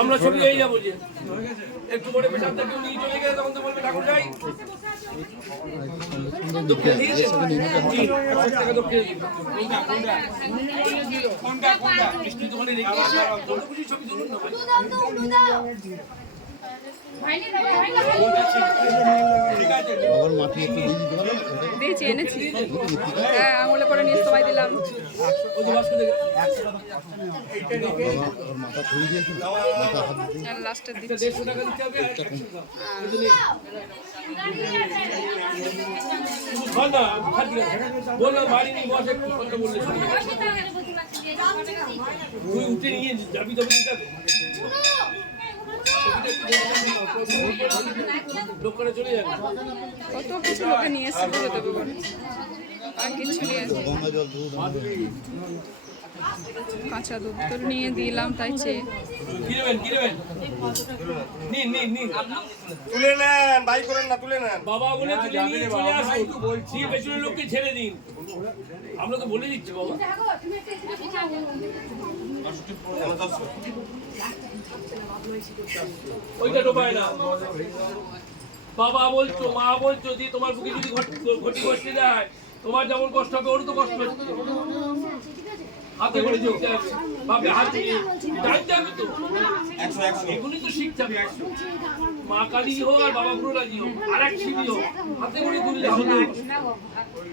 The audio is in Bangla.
আমরা ছবি যাব যে। একটু পরে পেশাবটা কেউ নিয়ে চলে গেলে তখন তো বলবে ঠাকুর যাই। দিয়েছি এনেছি। হ্যাঁ আঙুলে নিয়ে সবাই দিলাম। দেড়শো টাকা দিতে হবে। বললাম বাড়ি নেই বস কথা বললে তুই উঠে নিয়ে যাবি তবে দিতে চলে যাবে কত কিছু লোকে নিয়ে পুজো দেবে কাঁচা দুধ তো নিয়ে দিলাম তাই চেয়ে। তুলে নেন বাই করেন না তুলে নেন। বাবা বলে তুলে নিয়ে চলে আসুন দিয়ে পেছনের লোককে ছেড়ে দিন। আমরা তো বলে দিচ্ছি বাবা। ওইটা ডোবায় না। বাবা বলছো মা বলছো যে তোমার বুকে যদি ঘট- ঘটি বসতে দেয় তোমার যেমন কষ্ট হবে ওরও তো কষ্ট হচ্ছে। হাতে করে চলতে হবে। বাপে হাত দিয়ে। জানতে হবে তো। এগুলি তো শিখতে হবে। মা কালী হোক আর বাবা গুরু রাজি হোক আর এক শিবি হোক হাতে করে তুললে হবে।